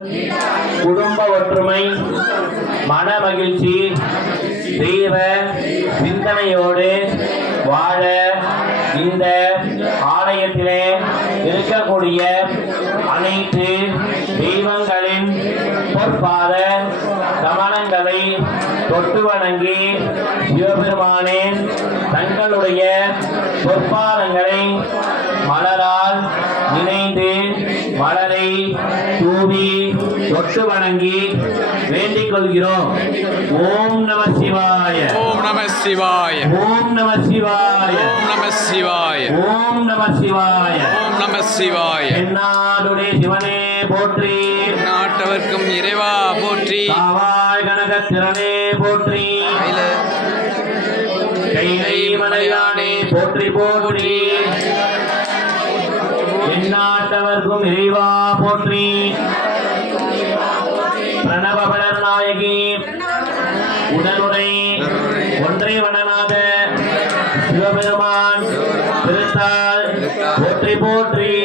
குடும்ப ஒற்றுமை மன மகிழ்ச்சி தெய்வ சிந்தனையோடு வாழ இந்த ஆலயத்திலே இருக்கக்கூடிய அனைத்து தெய்வங்களின் பொற்பாத கமனங்களை தொட்டு வணங்கி சிவபெருமானே தங்களுடைய பொற்பாதங்களை மலரால் நினைந்து மலரை தூவி தொட்டு வணங்கி வேண்டிக் கொள்கிறோம் ஓம் நம சிவாய. ஓம் நம சிவாய. ஓம் நம சிவாய. ஓம் நம சிவாய. ஓம் நம சிவாய. ஓம் நம சிவாய. என்னாடுடைய சிவனே போற்றி. நாட்டவர்க்கும் இறைவா போற்றி. காவாய் கனகத்திறனே போற்றி. கைல மலையானே போற்றி போற்றி. எந்நாட்டவர்க்கும் இறைவா போற்றி. பிரணவபடர் நாயகி. உடனுடை. ஒன்றை வடநாத சிவபெருமான். திருத்தாள். போற்றி போற்றி.